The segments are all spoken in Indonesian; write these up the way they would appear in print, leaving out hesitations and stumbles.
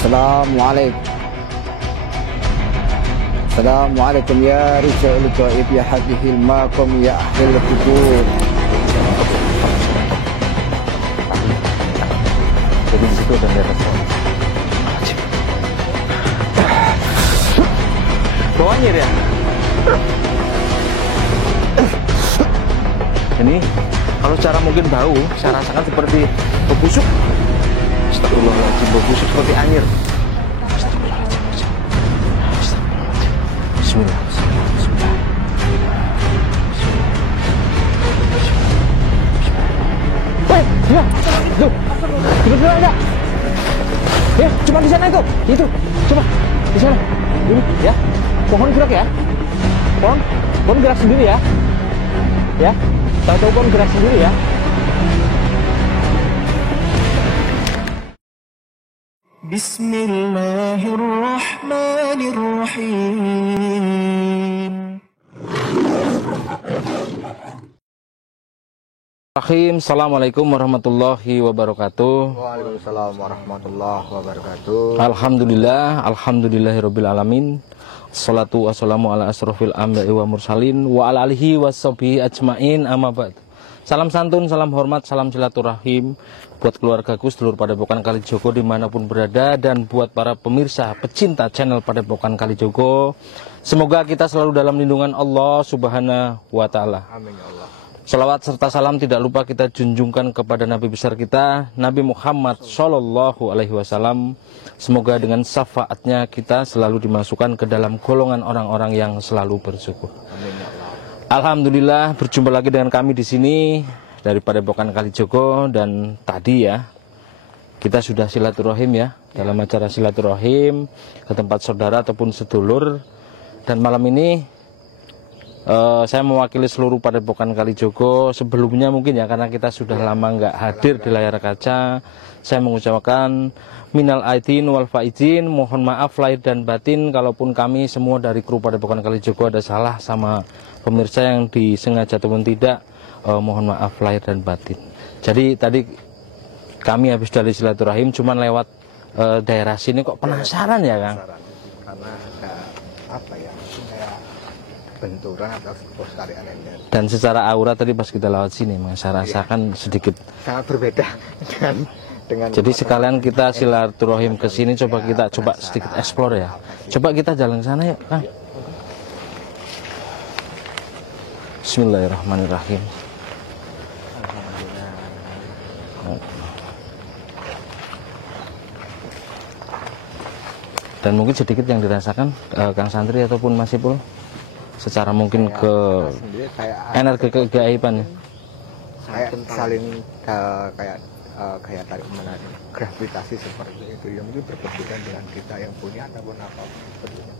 Assalamualaikum. Assalamualaikum ya rijal gaib ya hadihil maqam ya ahlil kubur. Jadi di situ dan di atas pohon. Bawa nyir ya? Ini kalau cara mungkin bau, saya rasakan seperti bau busuk. Astagfirullahaladzim, bau busuk seperti anyir. Bismillah. Ya, tuh, tiba-tiba ada. Ya, cuma di sana itu, coba di sana. Ini, ya, pohon gerak ya, pohon gerak sendiri ya, ya, tahu-tahu pohon gerak sendiri ya. Bismillahirrahmanirrahim. Assalamualaikum warahmatullahi wabarakatuh. Waalaikumsalam warahmatullahi wabarakatuh. Alhamdulillahirabbil alamin. Assalatu wassalamu ala asrofil anbiya'i wa mursalin wa ala alihi washabihi ajmain, amma ba'd. Salam santun, salam hormat, salam silaturahim buat keluargaku seluruh Padepokan Kalijogo dimanapun berada, dan buat para pemirsa pecinta channel Padepokan Kalijogo. Semoga kita selalu dalam lindungan Allah Subhanahu wa Ta'ala. Amin ya Allah. Salawat serta salam tidak lupa kita junjungkan kepada Nabi besar kita, Nabi Muhammad Shallallahu Alaihi Wasallam. Semoga dengan syafaatnya kita selalu dimasukkan ke dalam golongan orang-orang yang selalu bersyukur. Amin ya Allah. Alhamdulillah, berjumpa lagi dengan kami di sini dari Padepokan Kalijogo. Dan tadi ya kita sudah silaturahim ya, dalam acara silaturahim ke tempat saudara ataupun sedulur. Dan malam ini saya mewakili seluruh Padepokan Kalijogo. Sebelumnya mungkin ya, karena kita sudah lama nggak hadir di layar kaca, saya mengucapkan minal aidin wal faizin, mohon maaf lahir dan batin kalaupun kami semua dari kru Padepokan Kalijogo ada salah sama pemirsa yang disengaja ataupun tidak. Mohon maaf lahir dan batin. Jadi tadi kami habis dari silaturahim, cuman lewat daerah sini kok penasaran ya Kang? Karena ada apa ya, kayak benturan atau kelestarian energi. Dan secara aura tadi pas kita lewat sini, saya rasakan sedikit Sangat berbeda dengan jadi sekalian kita silaturahim ke sini, coba kita sedikit explore ya. Coba kita jalan ke sana yuk, Kang. Bismillahirrahmanirrahim. Dan mungkin sedikit yang dirasakan Kang Santri ataupun Mas Ipul secara mungkin ke energi kegaiban ya. Kayak saling kayak tarik menarik gravitasi seperti itu yang mungkin berkebutuhan dengan kita yang punya ataupun apa seperti itu.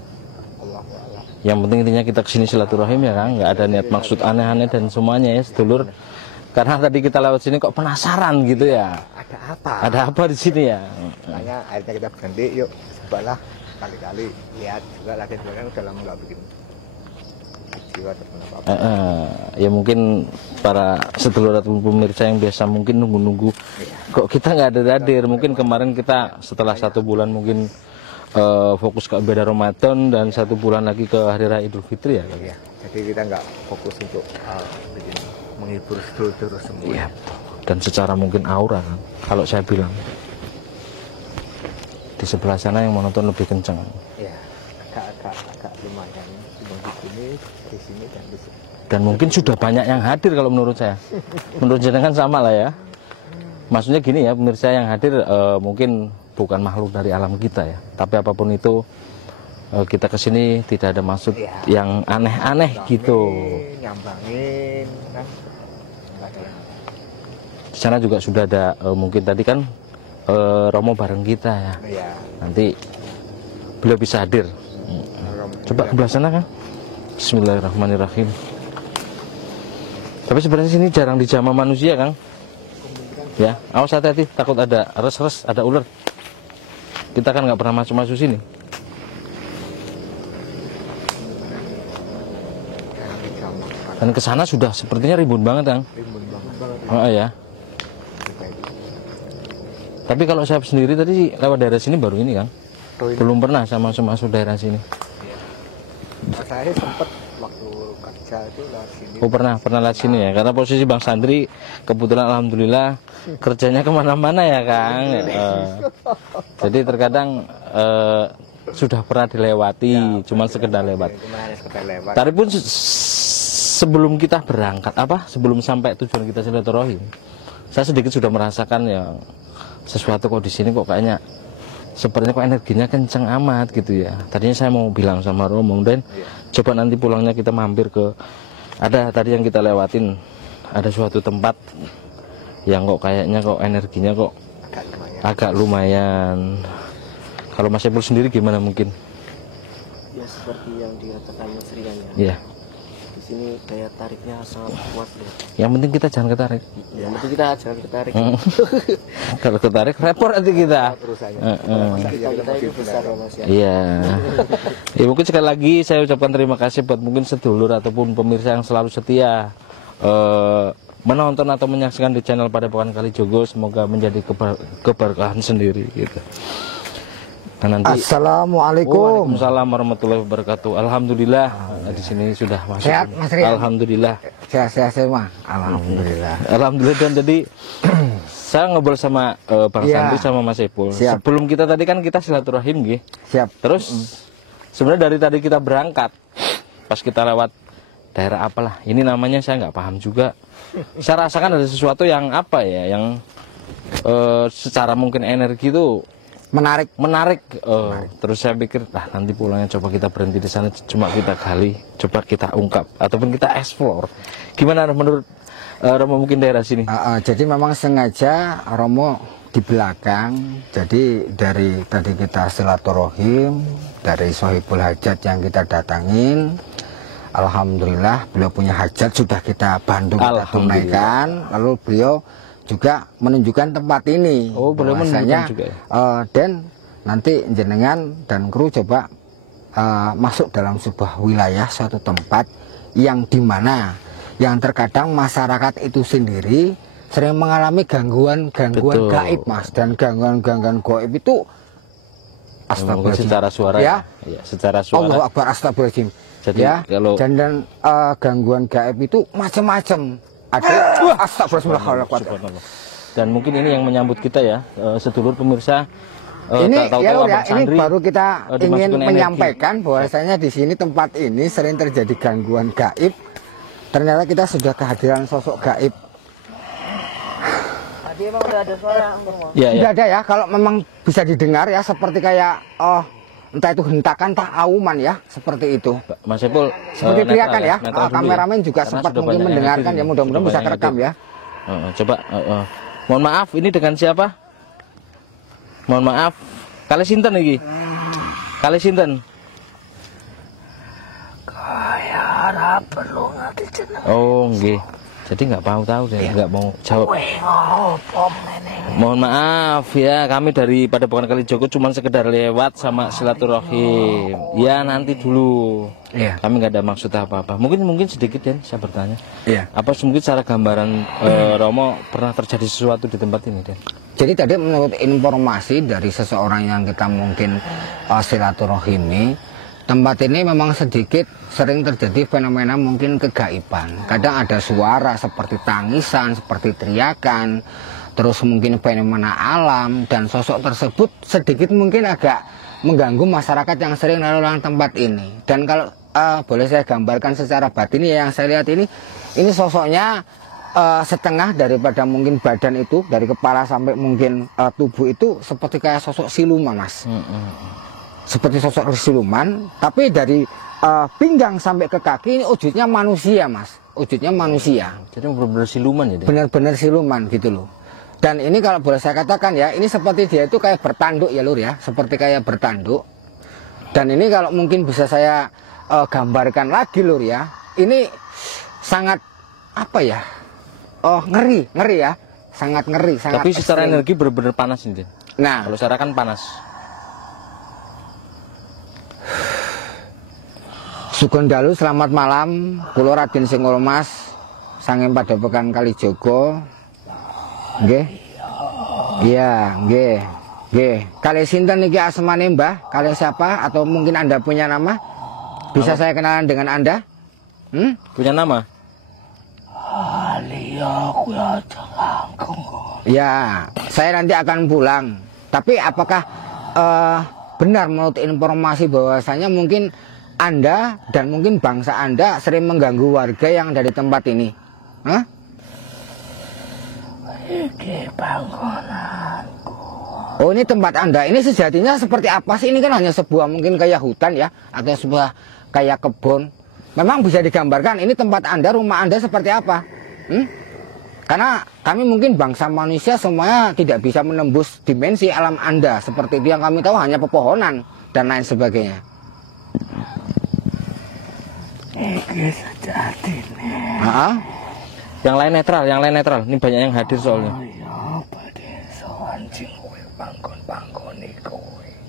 Allahu a'lam. Yang penting intinya kita kesini silaturahim ya Kang, nggak ada niat maksud aneh-aneh dan semuanya ya sedulur. Karena tadi kita lewat sini kok penasaran gitu ya. Ada apa? Ada apa di sini ya? Makanya akhirnya kita berhenti, yuk cobalah kali-kali lihat juga lagi kan dalam nggak bikin jiwa ataupun apa. Ya mungkin para sedulur atau pemirsa yang biasa mungkin nunggu-nunggu kok kita nggak ada hadir. Mungkin kemarin kita setelah 1 bulan mungkin fokus ke ibadah Ramadan dan 1 bulan lagi ke Hari Raya Idul Fitri ya. Iya, jadi kita nggak fokus untuk bikin menghibur sedulur semua. Iya. Dan secara mungkin aura kan, kalau saya bilang di sebelah sana yang menonton lebih kencang. Iya, agak lumayan di sini dan di sini. Dan mungkin sudah banyak yang hadir kalau menurut saya. Menurut jenengan sama lah ya. Maksudnya gini ya, pemirsa yang hadir mungkin bukan makhluk dari alam kita ya. Tapi apapun itu kita kesini tidak ada maksud yang aneh-aneh gitu. Nyambangin kan. Di sana juga sudah ada mungkin tadi kan Romo bareng kita ya. Iya. Nanti beliau bisa hadir. Coba ke belah sana kan. Bismillahirrahmanirrahim. Tapi sebenarnya sini jarang dijamah manusia Kang. Ya, awas hati-hati, takut ada res-res, ada ular. Kita kan nggak pernah masuk-masuk sini. Dan ke sana sudah sepertinya rimbun banget Kang. Rimbun banget. Oh ya. Tapi kalau saya sendiri tadi lewat daerah sini baru ini kan. Ini. Belum pernah sama masuk daerah sini. Saya sempat waktu kerja itu lewat sini. Oh pernah lewat sini ya. Karena posisi Bang Sandri kebetulan alhamdulillah kerjanya kemana-mana ya Kang. Jadi terkadang sudah pernah dilewati, cuman sekedar lewat. Tapi pun sebelum kita berangkat sebelum sampai tujuan kita silaturahim, saya sedikit sudah merasakan ya sesuatu kok di sini kok kayaknya sepertinya kok energinya kenceng amat gitu ya. Tadinya saya mau bilang sama Romo dan coba nanti pulangnya kita mampir ke tadi yang kita lewatin, ada suatu tempat yang kok kayaknya kok energinya kok agak lumayan. Kalau Mas Epul sendiri gimana mungkin? Ya seperti yang dikatakan Mas Rian ya. Iya. Di sini daya tariknya sangat kuat ya. Yang penting kita jangan ketarik. Yang penting kita jangan ketarik. Kalau ketarik repot nanti kita. Kita itu besar ya Mas ya. Iya. Ya mungkin sekali lagi saya ucapkan terima kasih buat mungkin sedulur ataupun pemirsa yang selalu setia menonton atau menyaksikan di channel Padepokan Kalijogo. Semoga menjadi keberkahan sendiri gitu. Nah, nanti Assalamualaikum. Waalaikumsalam warahmatullahi wabarakatuh. Alhamdulillah di sini sudah masuk. Sehat, Mas Rian? Alhamdulillah. Sehat mah. Alhamdulillah. Alhamdulillah. Dan jadi saya ngobrol sama Bang Sandri sama Mas Epul. Siap. Sebelum kita tadi kan kita silaturahim nggih. Siap. Terus sebenarnya dari tadi kita berangkat, pas kita lewat daerah apalah, ini namanya saya nggak paham juga. Saya rasakan ada sesuatu yang yang secara mungkin energi itu menarik. Terus saya pikir nanti pulangnya coba kita berhenti di sana, cuma kita gali, coba kita ungkap ataupun kita explore. Gimana menurut Romo mungkin daerah sini? Jadi memang sengaja Romo di belakang. Jadi dari tadi kita silaturahim dari Sohibul Hajat yang kita datangin. Alhamdulillah beliau punya hajat sudah kita bantu, kita tunaikan. Lalu beliau juga menunjukkan tempat ini. Oh, beliau menunjukkan juga ya? Dan nanti jenengan dan kru coba masuk dalam sebuah wilayah, suatu tempat yang dimana yang terkadang masyarakat itu sendiri sering mengalami gangguan gaib Mas. Dan gangguan gaib itu astagfirullahaladzim secara suara ya, secara suara. Allahu Akbar, astagfirullahaladzim. Jadi ya, kalau dan gangguan gaib itu macam-macam. Ada astagfirullah. Dan mungkin ini yang menyambut kita ya, sedulur pemirsa. Ini ini baru kita ingin menyampaikan bahwasanya di sini tempat ini sering terjadi gangguan gaib. Ternyata kita sudah kehadiran sosok gaib. Tadi emang udah ada suara Sudah ada ya, kalau memang bisa didengar ya, seperti kayak entah itu hentakan, entah auman ya, seperti itu. Mas Epul seperti teriakan ya. Kameramen juga sempat mungkin mendengarkan ya, mudah-mudahan bisa kerekam ya. Coba mohon maaf, ini dengan siapa? Mohon maaf, kali sinten iki? Kali sinten? Kaya ora perlu ngerti jeneng. Oh nggih. Jadi nggak tahu deh, nggak mau jawab. Mohon maaf ya, kami dari Padepokan Kalijogo cuma sekedar lewat sama silaturahim. Ya nanti dulu. Iya. Kami nggak ada maksud apa-apa. Mungkin sedikit ya, saya bertanya. Iya. Apa mungkin secara gambaran Romo pernah terjadi sesuatu di tempat ini, Den? Jadi tadi menurut informasi dari seseorang yang kita mungkin silaturahimi, tempat ini memang sedikit sering terjadi fenomena mungkin kegaiban. Kadang ada suara seperti tangisan, seperti teriakan, terus mungkin fenomena alam, dan sosok tersebut sedikit mungkin agak mengganggu masyarakat yang sering lalu lalang tempat ini. Dan kalau boleh saya gambarkan secara batin ya, yang saya lihat ini sosoknya setengah daripada mungkin badan itu, dari kepala sampai mungkin tubuh itu seperti kayak sosok siluman Mas. Seperti sosok siluman, tapi dari pinggang sampai ke kaki ini wujudnya manusia Mas, wujudnya manusia. Jadi benar-benar siluman ya? Benar-benar siluman gitu loh. Dan ini kalau boleh saya katakan ya, ini seperti dia itu kayak bertanduk ya Lur ya, seperti kayak bertanduk. Dan ini kalau mungkin bisa saya gambarkan lagi Lur ya, ini sangat apa ya, ngeri ya, sangat ngeri. Sangat tapi secara ekstrim. energi benar-benar panas ini. Nah, kalau secara kan panas. Sugeng dalu, selamat malam. Kula Raden Singul Mas, sanging Padepokan Kalijogo. Nggih. Iya, nggih. Nggih. Kali sinten niki asmane Mbah? Kali siapa? Atau mungkin Anda punya nama? Bisa saya kenalan dengan Anda? Punya nama? Ya, saya nanti akan pulang. Tapi apakah benar menurut informasi bahwasanya mungkin Anda dan mungkin bangsa Anda sering mengganggu warga yang ada di tempat ini? Hah? Oh, ini tempat Anda. Ini sejatinya seperti apa sih? Ini kan hanya sebuah mungkin kayak hutan ya, atau sebuah kayak kebun. Memang bisa digambarkan ini tempat Anda, rumah Anda seperti apa? Karena kami mungkin bangsa manusia semuanya tidak bisa menembus dimensi alam Anda. Seperti itu yang kami tahu hanya pepohonan dan lain sebagainya. Yang lain netral. Ini banyak yang hadir soalnya.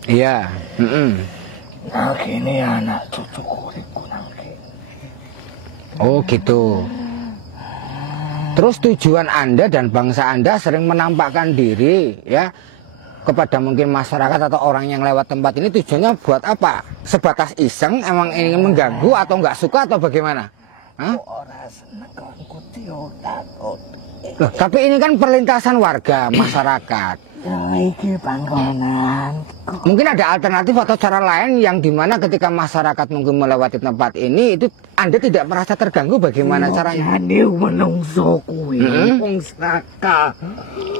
Iya. Nah kini anak cucu kuriku nangki. Oh gitu. Terus tujuan Anda dan bangsa Anda sering menampakkan diri ya kepada mungkin masyarakat atau orang yang lewat tempat ini, tujuannya buat apa? Sebatas iseng, emang ingin mengganggu atau nggak suka atau bagaimana? Hah? Loh, tapi ini kan perlintasan warga masyarakat. Mungkin ada alternatif atau cara lain yang dimana ketika masyarakat mungkin melewati tempat ini itu Anda tidak merasa terganggu, bagaimana caranya?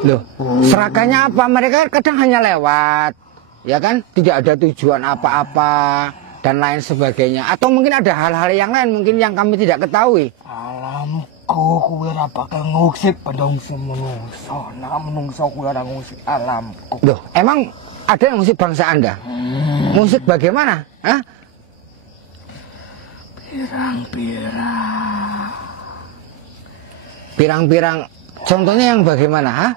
Loh, serakanya apa? Mereka kadang hanya lewat, ya kan? Tidak ada tujuan apa-apa dan lain sebagainya. Atau mungkin ada hal-hal yang lain mungkin yang kami tidak ketahui. Alamku kuwi ora bakal ngusik pendongsi menungso. Nah menungso kuwi ora ngusik alamku. Loh, emang ada yang musik bangsa Anda? Musik bagaimana? Hah? Pirang-pirang. Contohnya yang bagaimana? Hah?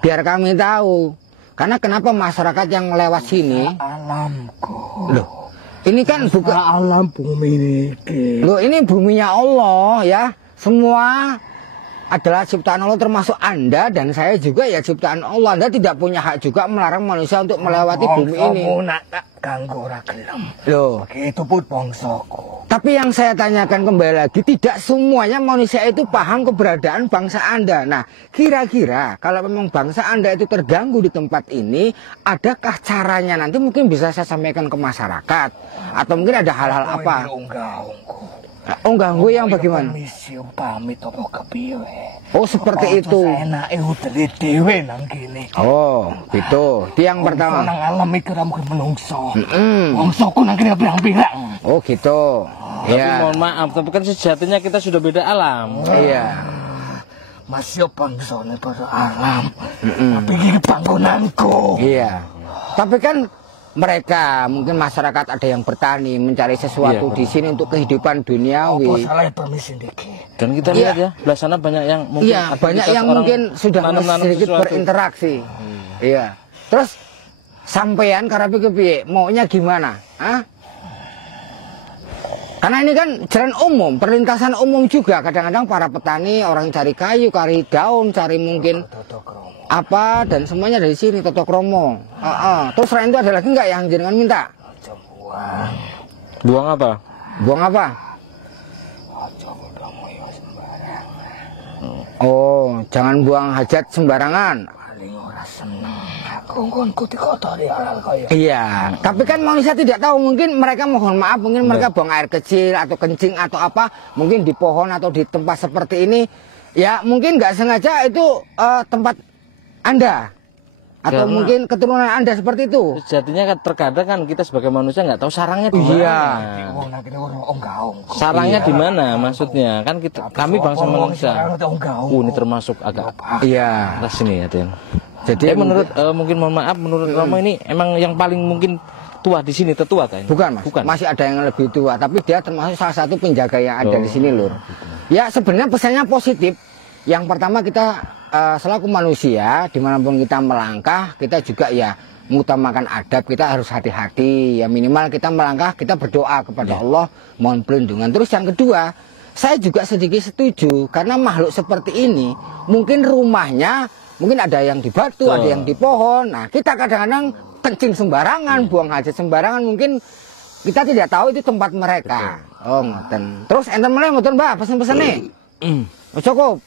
Biar kami tahu. Karena kenapa masyarakat yang lewat sini? Alamku. Loh, ini kan bukan alam bumi ini. Loh, ini buminya Allah ya. Semua adalah ciptaan Allah, termasuk Anda dan saya juga ya ciptaan Allah. Anda tidak punya hak juga melarang manusia untuk melewati bumi ini. Nak tak ganggu ora gelem. Loh, Begitu pun bangsaku. tapi yang saya tanyakan kembali lagi, tidak semuanya manusia itu paham keberadaan bangsa Anda. Nah, kira-kira kalau memang bangsa Anda itu terganggu di tempat ini, adakah caranya? Nanti mungkin bisa saya sampaikan ke masyarakat. Atau mungkin ada hal-hal apa? Oh, ganggu yang bagaimana? Oh, seperti itu. Oh, gitu. Itu yang pertama. Oh, gitu. Tapi Ya. mohon maaf, tapi kan sejatinya kita sudah beda alam. Iya. Masih bangsane pada alam. Tapi iki bangunanku. Iya. Tapi kan mereka mungkin masyarakat ada yang bertani, mencari sesuatu Iya. di sini untuk kehidupan duniawi. Apa salah permisi diki? Dan kita lihat ya, belah sana banyak yang mungkin Iya, banyak yang orang mungkin sudah nanam-nanam sedikit sesuatu. berinteraksi. Iya. Terus sampean karena piye maunya gimana? Hah? Karena ini kan jalan umum, perlintasan umum juga. Kadang-kadang para petani orang cari kayu, cari daun, cari mungkin apa dan semuanya dari sini Toto Kromo. Terus selain itu ada lagi nggak yang jenengan minta? Buang apa? Buang apa? Oh, jangan buang hajat sembarangan. Paling ora seneng. Kongkonku dikotori halal kaya. Iya, tapi kan manusia tidak tahu, mungkin mereka mohon maaf, mungkin mereka buang air kecil atau kencing atau apa, mungkin di pohon atau di tempat seperti ini, ya mungkin nggak sengaja itu tempat Anda atau Karena mungkin keturunan Anda seperti itu. Sejatinya kan terkadang kan kita sebagai manusia nggak tahu sarangnya di mana. Iya. Wong nak kene ora onggah-onggo. Sarangnya di mana maksudnya? Kan kita, kami bangsa manusia. Ini termasuk agak Iya. atas sini ya, Tin. Jadi menurut mungkin mohon maaf, menurut Romo ini emang yang paling mungkin tua di sini, tetua kayaknya. bukan Mas, Bukan. masih ada yang lebih tua, tapi dia termasuk salah satu penjaga yang ada di sini, Lur. Ya sebenarnya pesannya positif. Yang pertama kita selaku manusia dimanapun kita melangkah, kita juga ya mengutamakan adab, kita harus hati-hati. Ya minimal kita melangkah, kita berdoa kepada Allah, mohon perlindungan. Terus yang kedua, saya juga sedikit setuju karena makhluk seperti ini mungkin rumahnya mungkin ada yang di batu, ada yang di pohon. Nah, kita kadang-kadang kencing sembarangan, buang hajat sembarangan, mungkin kita tidak tahu itu tempat mereka. Oh, ngoten. Terus enten meneh mboten, Mbak, pesen-pesene? Cukup.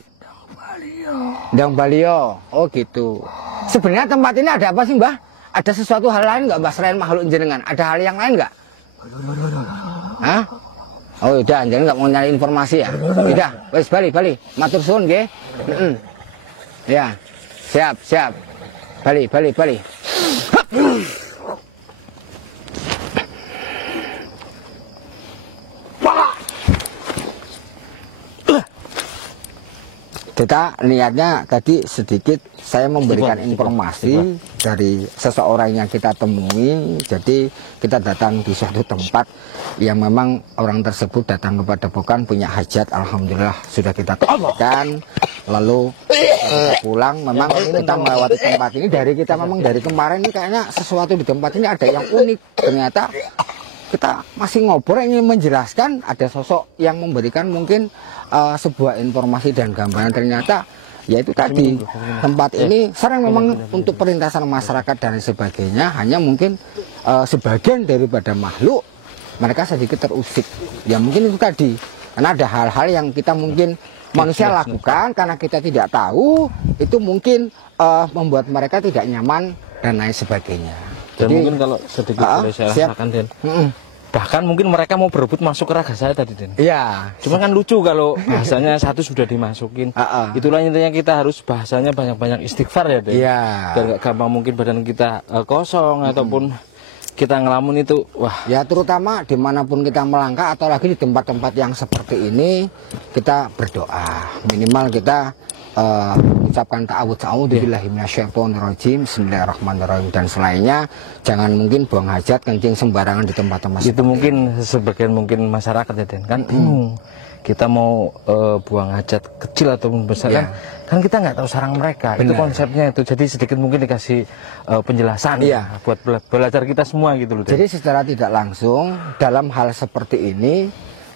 Ndang Balio. Oh, gitu. Sebenarnya tempat ini ada apa sih, Mbah? Ada sesuatu hal lain nggak, Mbah, selain makhluk jenengan? Ada hal yang lain nggak? Hah? Oh, udah, jenengan nggak mau nyari informasi ya? Udah, wes bali. Matur suwun nggih. Ya. Siap. Bali. Kita niatnya tadi sedikit saya memberikan informasi dari seseorang yang kita temui. Jadi kita datang di suatu tempat yang memang orang tersebut datang kepada Pokan punya hajat. Alhamdulillah sudah kita temukan. Lalu pulang memang kita melewati tempat ini. Dari kemarin ini kayaknya sesuatu di tempat ini ada yang unik. Ternyata kita masih ngobrol ingin menjelaskan, ada sosok yang memberikan mungkin sebuah informasi dan gambaran. Ternyata yaitu tadi tempat ini sering memang untuk perlintasan masyarakat dan sebagainya, hanya mungkin sebagian daripada makhluk mereka sedikit terusik. Ya mungkin itu tadi, karena ada hal-hal yang kita mungkin manusia lakukan karena kita tidak tahu, itu mungkin membuat mereka tidak nyaman dan lain sebagainya. Dan Jadi, mungkin kalau sedikit boleh saya rasakan, Den. Bahkan mungkin mereka mau berebut masuk ke raga saya tadi, Den. Iya. Cuma kan lucu kalau bahasanya satu sudah dimasukin. Itulah intinya, kita harus bahasanya banyak-banyak istighfar ya, Den. Iya. Biar gak gampang mungkin badan kita kosong ataupun kita ngelamun itu, wah. Ya terutama dimanapun kita melangkah atau lagi di tempat-tempat yang seperti ini, kita berdoa. Minimal kita ucapkan ta'awudzubillahi minasyaitonirrajim, bismillahirrahmanirrahim, dan selainnya. Jangan mungkin buang hajat, kencing sembarangan di tempat-tempat itu mungkin sebagian mungkin masyarakat ya, Den, kan kita mau buang hajat kecil ataupun besar, kan kita nggak tahu sarang mereka. Itu konsepnya itu. Jadi sedikit mungkin dikasih penjelasan buat belajar kita semua gitu loh, Den. Jadi secara tidak langsung dalam hal seperti ini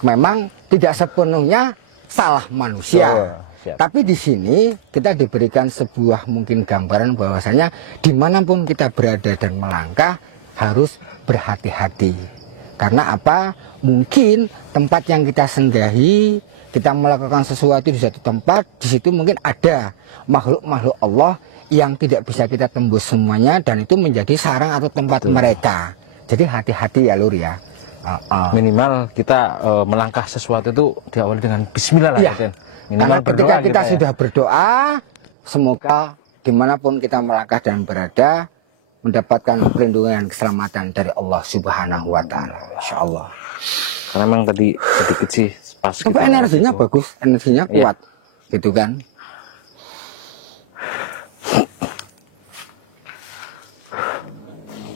memang tidak sepenuhnya salah manusia. Tapi di sini kita diberikan sebuah mungkin gambaran bahwasanya dimanapun kita berada dan melangkah harus berhati-hati. Karena apa? Mungkin tempat yang kita senggahi, kita melakukan sesuatu di satu tempat, di situ mungkin ada makhluk-makhluk Allah yang tidak bisa kita tembus semuanya, dan itu menjadi sarang atau tempat mereka. Jadi hati-hati ya Lur ya. Minimal kita melangkah sesuatu itu diawali dengan Bismillah lah, ya, Den. Karena ketika kita sudah berdoa, semoga dimanapun kita melangkah dan berada mendapatkan perlindungan dan keselamatan dari Allah Subhanahu wa Ta'ala. Insya Allah. Karena memang tadi sedikit sih pas. Tapi energinya bagus, energinya kuat, gitu kan.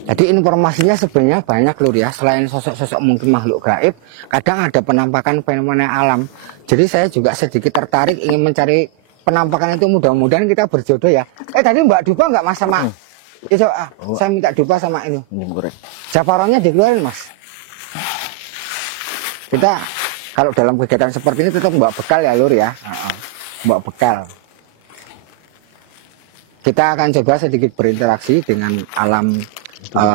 Jadi informasinya sebenarnya banyak Lur ya. Selain sosok-sosok mungkin makhluk gaib, kadang ada penampakan fenomena alam. Jadi saya juga sedikit tertarik ingin mencari penampakan itu, mudah-mudahan kita berjodoh ya. Tadi Mbak Dupa nggak Mas sama? Itu saya minta Dupa sama ini. Jafaronnya dikeluarin Mas. Kita kalau dalam kegiatan seperti ini tetap bawa bekal ya Lur ya. Bawa bekal. Kita akan coba sedikit berinteraksi dengan alam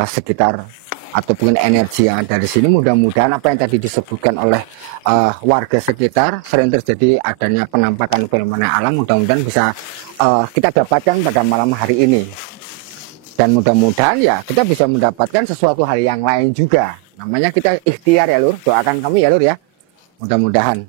sekitar ataupun energi yang ada di sini. Mudah-mudahan apa yang tadi disebutkan oleh warga sekitar, sering terjadi adanya penampakan fenomena alam, mudah-mudahan bisa kita dapatkan pada malam hari ini. Dan mudah-mudahan ya kita bisa mendapatkan sesuatu hal yang lain juga. Namanya kita ikhtiar ya Lur, doakan kami ya Lur ya. Mudah-mudahan.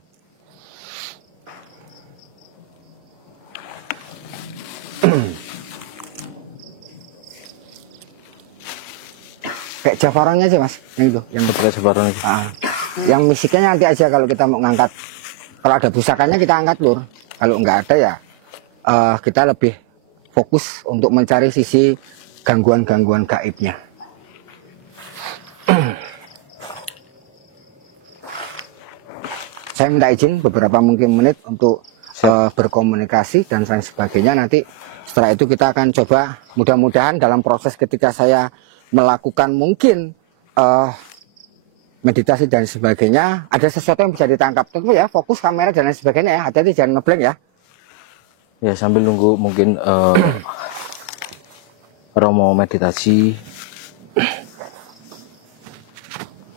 Kayak jafarannya aja Mas, yang itu, yang pakai jafaran aja. Yang musiknya nanti aja kalau kita mau ngangkat. Kalau ada pusakanya kita angkat Lur. Kalau nggak ada ya kita lebih fokus untuk mencari sisi gangguan-gangguan gaibnya. Saya minta izin beberapa mungkin menit untuk berkomunikasi dan lain sebagainya. Nanti setelah itu kita akan coba, mudah-mudahan dalam proses ketika saya melakukan mungkin meditasi dan sebagainya, ada sesuatu yang bisa ditangkap. Tentu ya, fokus kamera dan lain sebagainya ya. Hati-hati jangan ngeblank ya. Ya sambil nunggu mungkin Romo meditasi.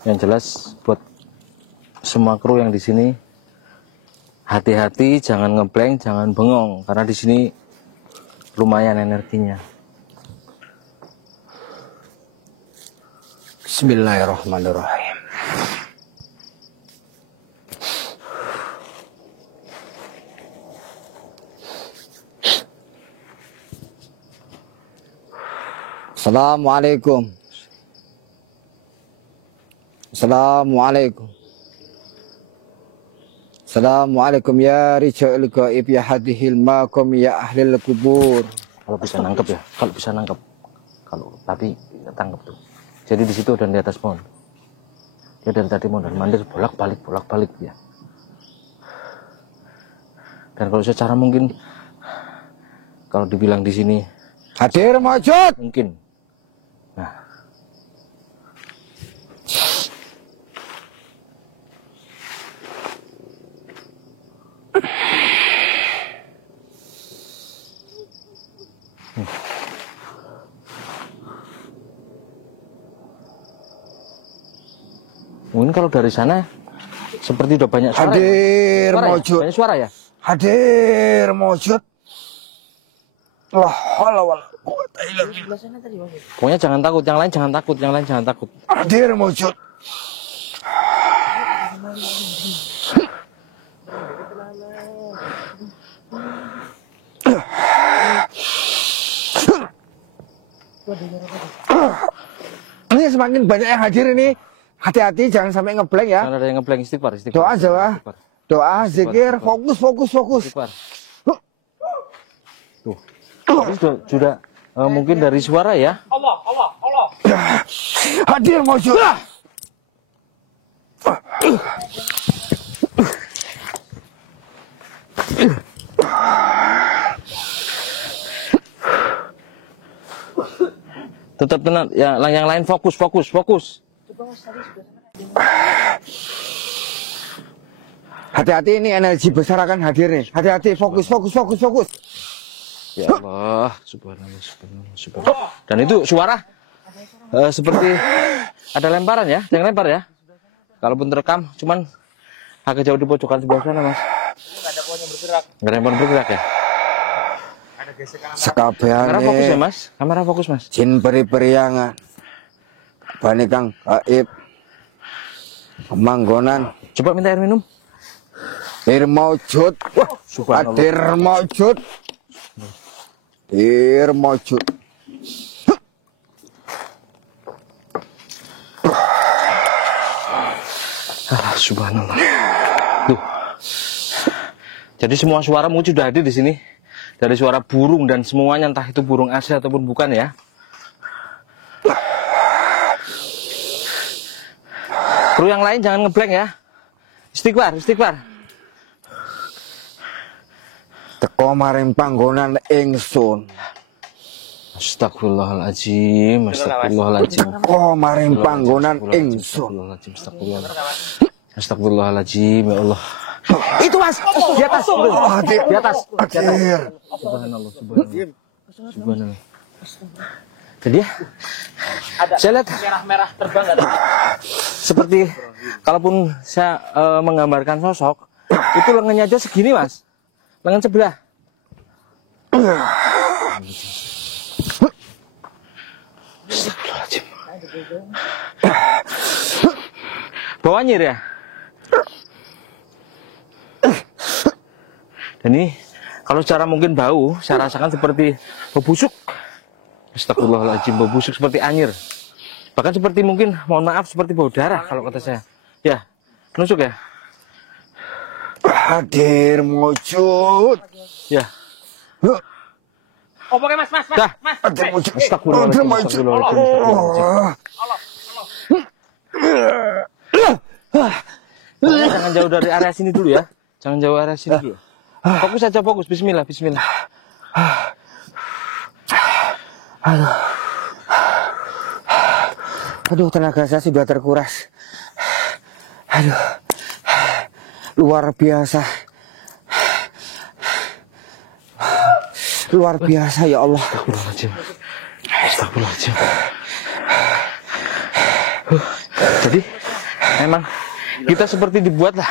Yang jelas buat semua kru yang di sini, hati-hati, jangan ngeblank, jangan bengong, karena di sini lumayan energinya. Bismillahirrahmanirrahim. Assalamualaikum. Assalamualaikum. Assalamualaikum ya rijal gaib ya hadihil maqam ya ahlil kubur. Kalau bisa nangkep ya, kalau bisa nangkep, kalau tapi tangkep tuh. Jadi di situ dan di atas pohon. Dia dari tadi mondar mandir bolak balik ya. Dan kalau secara mungkin, kalau dibilang di sini Hadir mawujud. mungkin. Nah, mungkin kalau dari sana seperti udah banyak suara. Hadir Suara ya? mawujud. Banyak suara ya? Hadir mawujud. La haula wala quwata illa billah. Pokoknya jangan takut, yang lain jangan takut, yang lain jangan takut. Hadir mawujud. Ini semakin banyak yang hadir ini. Hati-hati jangan sampai ngeblank ya. Jangan ada yang ngeblank, istighfar. Doa doa. Doa, zikir, fokus, fokus, fokus. Istighfar. Tuh. Ini sudah mungkin dari suara ya. Hadir mawujud. Tetap tenang, ya, yang lain fokus. Hati-hati ini energi besar akan hadir nih. Hati-hati, fokus. Ya Allah, subhanallah. Dan itu suara seperti ada lemparan ya, jangan lempar ya. Kalaupun terekam, cuman agak jauh di pojokan sebelah sana, Mas. Nggak ada pohon yang bergerak. Nggak ada yang pohon bergerak ya. Kamera fokus ya, Sekabehane Mas. Kamera fokus, Mas. jin peri-periangan. Bani kang gaib. Manggonan. Coba minta air minum. Hadir mawujud. Subhanallah. Hadir mawujud. Hadir mawujud. Subhanallah. Tuh. Jadi semua suara mungkin sudah hadir di sini. Dari suara burung dan semuanya, entah itu burung asli ataupun bukan ya. Kru yang lain jangan ngeblank ya. Istighfar. Teko maring panggonan ingsun. Astagfirullahaladzim. Teko maring panggonan ingsun. Astagfirullahaladzim, ya Allah. Itu Mas, di atas. Di atas. Hadir. Subhanallah. Jadi ya, saya lihat merah-merah terbang seperti kalaupun saya menggambarkan sosok, itu lengannya aja segini Mas, lengan sebelah. Astagfirullahaladzim. Bawa nyir ya. Dan ini kalau secara mungkin bau, saya rasakan seperti bau busuk. Astagfirullahaladzim, bau busuk seperti anyir. Bahkan seperti mungkin, mohon maaf, seperti bau darah kalau kata saya. Ya, nusuk ya. Hadir mawujud. Ya. Oh, pokoknya mas. Dah. Hadir mawujud. Astagfirullahaladzim. Pokoknya jangan jauh dari area sini dulu ya. Jangan jauh area sini dulu. Fokus saja, fokus. Bismillah. Aduh, tenaga saya sudah terkuras. Aduh, luar biasa. Luar biasa ya Allah. Astagfirullahaladzim. Astagfirullahaladzim. Jadi memang kita seperti dibuat lah.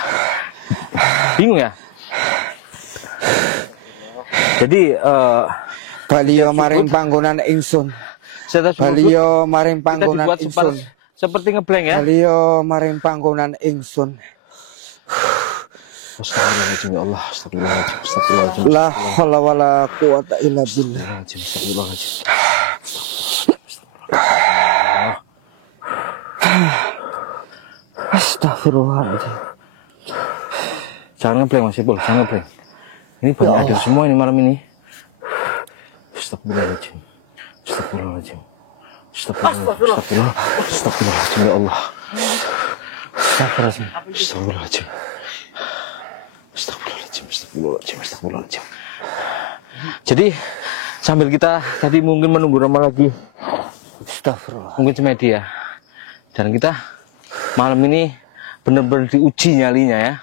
Bingung ya. Jadi Baliyo maring panggonan ingsun. Baliyo maring panggonan ingsun. Seperti ngeblank ya. Baliyo maring panggonan ingsun. Astagfirullahaladzim ya Allah. Astagfirullahaladzim. Astagfirullahaladzim. La haula wala quwata illa billah. Astagfirullahaladzim. Astagfirullahaladzim. Jangan ngeblank Mas Ipul, jangan ngeblank. Ini banyak hadir semua ini malam ini. Astagfirullahaladzim. Astagfirullahaladzim. Astagfirullahaladzim. Astagfirullahaladzim ya Allah. Astagfirullahaladzim. Astagfirullahaladzim. Astagfirullahaladzim. Astagfirullahaladzim. Astagfirullahaladzim. Jadi sambil kita tadi mungkin menunggu Rama lagi. Astagfirullah. Mungkin semedi ya. Dan kita malam ini benar-benar diuji nyalinya ya.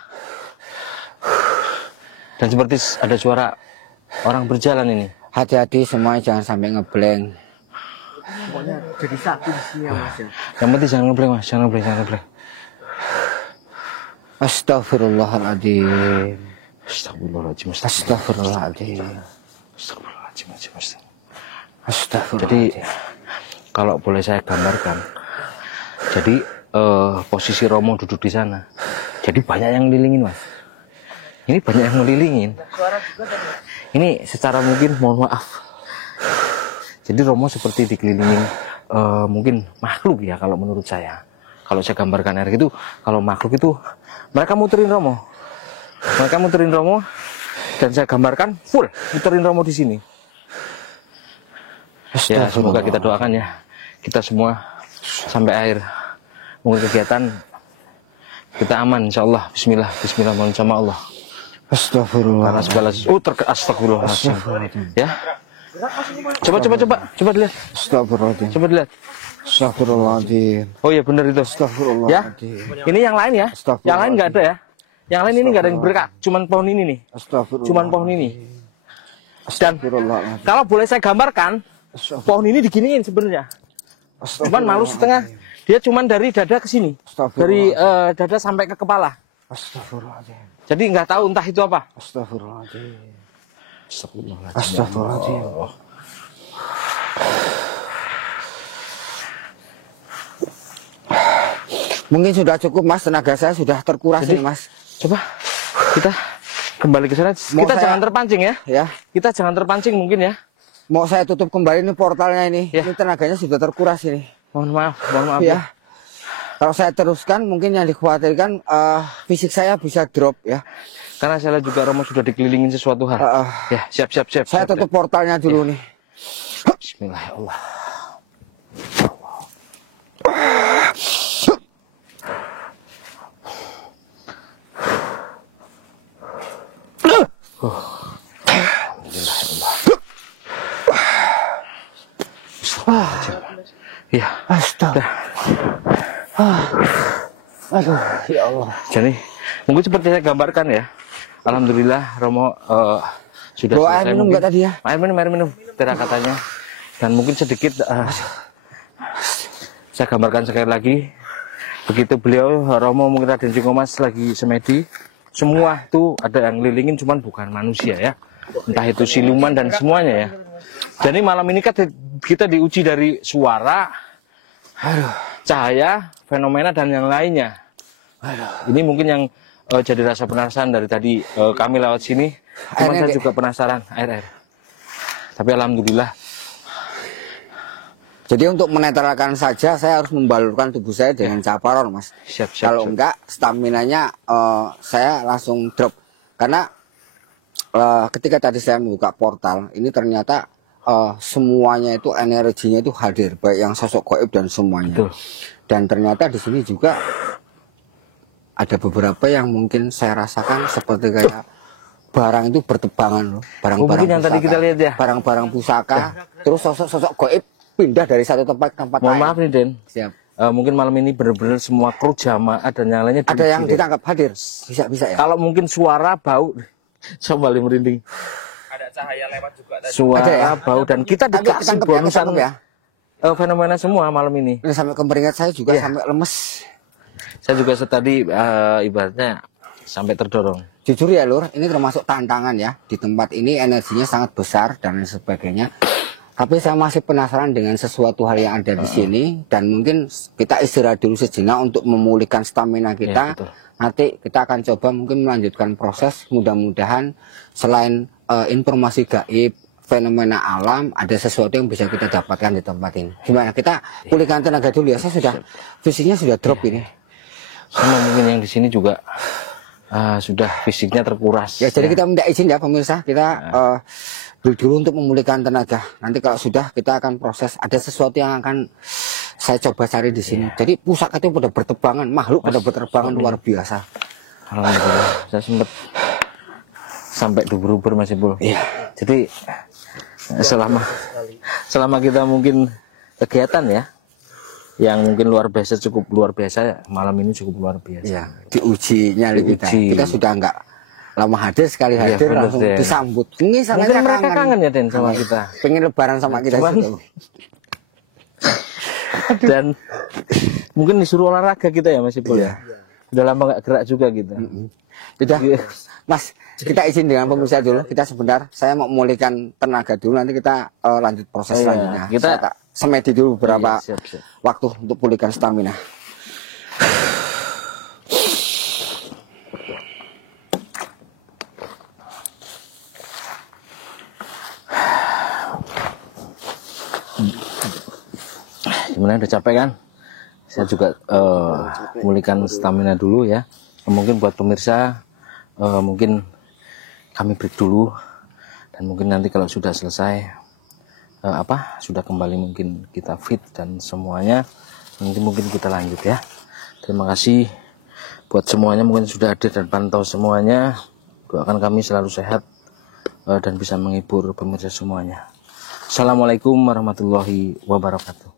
Dan seperti ada suara orang berjalan ini. Hati-hati semuanya, jangan sampai ngeblank. Pokoknya jadi satu di sini ya Mas ya. Yang penting jangan ngeblank Mas, jangan ngeblank, jangan ngeblank. Astagfirullahaladzim. Astagfirullahaladzim. Astagfirullahaladzim. Astagfirullahaladzim. Astagfirullahaladzim. Jadi kalau boleh saya gambarkan, jadi posisi Romo duduk di sana. Jadi banyak yang ngelilingin Mas. Ini banyak yang ngelilingin. Ini secara mungkin mohon maaf. Jadi Romo seperti dikelilingin mungkin makhluk ya kalau menurut saya. Kalau saya gambarkan air itu, kalau makhluk itu mereka muterin Romo. Mereka muterin Romo dan saya gambarkan full muterin Romo di sini. Ya semoga kita doakan ya. Kita semua sampai akhir mungkin kegiatan kita aman insyaallah. Bismillah, bismillah mohon sama Allah. Astagfirullah. Astagfirullahaladzim. Ya. Coba dilihat. Astagfirullahaladzim. Coba dilihat. Astagfirullahaladzim. Oh iya benar itu. Ya. Astagfirullahaladzim. Ini yang lain ya. Yang lain nggak ada ya. Yang lain ini nggak ada yang berkah. Cuman pohon ini nih. Astagfirullah. Cuman pohon ini. Dan Astagfirullahaladzim. kalau boleh saya gambarkan, pohon ini diginiin sebenarnya. Cuman malu setengah. Dia cuman dari dada ke sini. Dari dada sampai ke kepala. Astagfirullahaladzim. Jadi nggak tahu entah itu apa. Astagfirullahaladzim. Astagfirullahaladzim. Astagfirullahaladzim. Mungkin sudah cukup Mas, tenaga saya sudah terkuras Jadi, ini Mas. Coba kita kembali ke sana. Kita jangan terpancing ya. Ya. Kita jangan terpancing mungkin ya. Mau saya tutup kembali ini portalnya ini. Ya. Ini tenaganya sudah terkuras ini. Mohon maaf Ya. ya. Kalau saya teruskan mungkin yang dikhawatirkan fisik saya bisa drop ya. Karena saya lihat juga Romo sudah dikelilingin sesuatu hal. Ya, siap. Saya tutup portalnya dulu nih. Bismillah ya Allah. Ya, Astaga. Aduh, ya Allah. Jadi mungkin seperti saya gambarkan ya. Alhamdulillah Romo sudah Bawa selesai. air minum mungkin. nggak tadi ya? Air minum. Tidak katanya. Dan mungkin sedikit saya gambarkan sekali lagi. Begitu beliau Romo mungkin Raden Jinggomas lagi semedi. Semua itu ada yang ngelilingin, cuman bukan manusia ya. Entah itu siluman dan semuanya ya. Jadi malam ini kan kita diuji dari suara, cahaya, fenomena dan yang lainnya. Ini mungkin yang jadi rasa penasaran dari tadi kami lewat sini. Cuman saya juga penasaran air. Tapi alhamdulillah. Jadi untuk menetralkan saja saya harus membalurkan tubuh saya dengan caparon Mas. Siap. Kalau enggak staminanya saya langsung drop. Karena ketika tadi saya membuka portal ini ternyata semuanya itu energinya itu hadir, baik yang sosok gaib dan semuanya. Betul. Dan ternyata di sini juga ada beberapa yang mungkin saya rasakan seperti kayak barang itu bertebangan loh, barang-barang yang tadi kita lihat ya. Barang-barang pusaka, terus sosok-sosok gaib pindah dari satu tempat ke tempat Mohon lain. maaf nih Den. Siap. Mungkin malam ini benar-benar semua kru jamaah dan yang lainnya Ada yang diuji, Den. ditangkap hadir, bisa ya. Kalau mungkin suara bau, saya balik merinding. suara, Ada ya? bau, dan kita Tapi dikasih ketangkep ya, bonusan ketangkep ya. fenomena semua malam ini. Ini sampai kemeringat saya juga Iya. sampai lemes. Saya juga tadi ibaratnya sampai terdorong. Jujur ya Lur, ini termasuk tantangan ya. Di tempat ini energinya sangat besar dan lain sebagainya. Tapi saya masih penasaran dengan sesuatu hal yang ada di sini. Dan mungkin kita istirahat dulu sejenak untuk memulihkan stamina kita. Ya, betul. Nanti kita akan coba mungkin melanjutkan proses. Mudah-mudahan selain informasi gaib, fenomena alam, ada sesuatu yang bisa kita dapatkan di tempat ini. Gimana? Kita pulihkan tenaga dulu ya. Saya sudah, fisiknya sudah drop ini. Sama mungkin yang di sini juga sudah fisiknya terkuras. Ya, jadi kita minta izin ya pemirsa, kita dulu untuk memulihkan tenaga. Nanti kalau sudah kita akan proses. Ada sesuatu yang akan saya coba cari di sini. Jadi pusaka itu pada berterbangan, makhluk pada berterbangan luar biasa. Alhamdulillah, saya sempat sampai dubur-dubur masih Bul. Iya. Jadi selama kita mungkin kegiatan ya, yang mungkin luar biasa, cukup luar biasa, malam ini cukup luar biasa. Iya, diuji nyali kita. Diuji. Kita sudah enggak lama hadir, sekali Iya, hadir bener, langsung Den. disambut. Ini sama Mungkin mereka kangen ya Den sama kita. Pengen lebaran sama kita Cuman- juga. Dan mungkin disuruh olahraga kita ya Mas Ipul ya. Udah lama nggak gerak juga gitu. Sudah, Iya. Mas, kita izin dengan pemirsa dulu. Kita sebentar, saya mau memulihkan tenaga dulu. Nanti kita lanjut proses Iya, selanjutnya. kita- Saya tak semedi dulu beberapa Iya, siap. waktu untuk pulihkan stamina. Gimana, udah capek kan? Saya juga memulihkan stamina dulu ya. Mungkin buat pemirsa, mungkin kami break dulu. Dan mungkin nanti kalau sudah selesai, sudah kembali mungkin kita fit dan semuanya, mungkin kita lanjut ya. Terima kasih buat semuanya, mungkin sudah hadir dan pantau semuanya. Doakan kami selalu sehat dan bisa menghibur pemirsa semuanya. Assalamualaikum warahmatullahi wabarakatuh.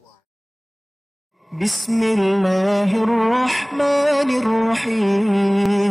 بسم الله الرحمن الرحيم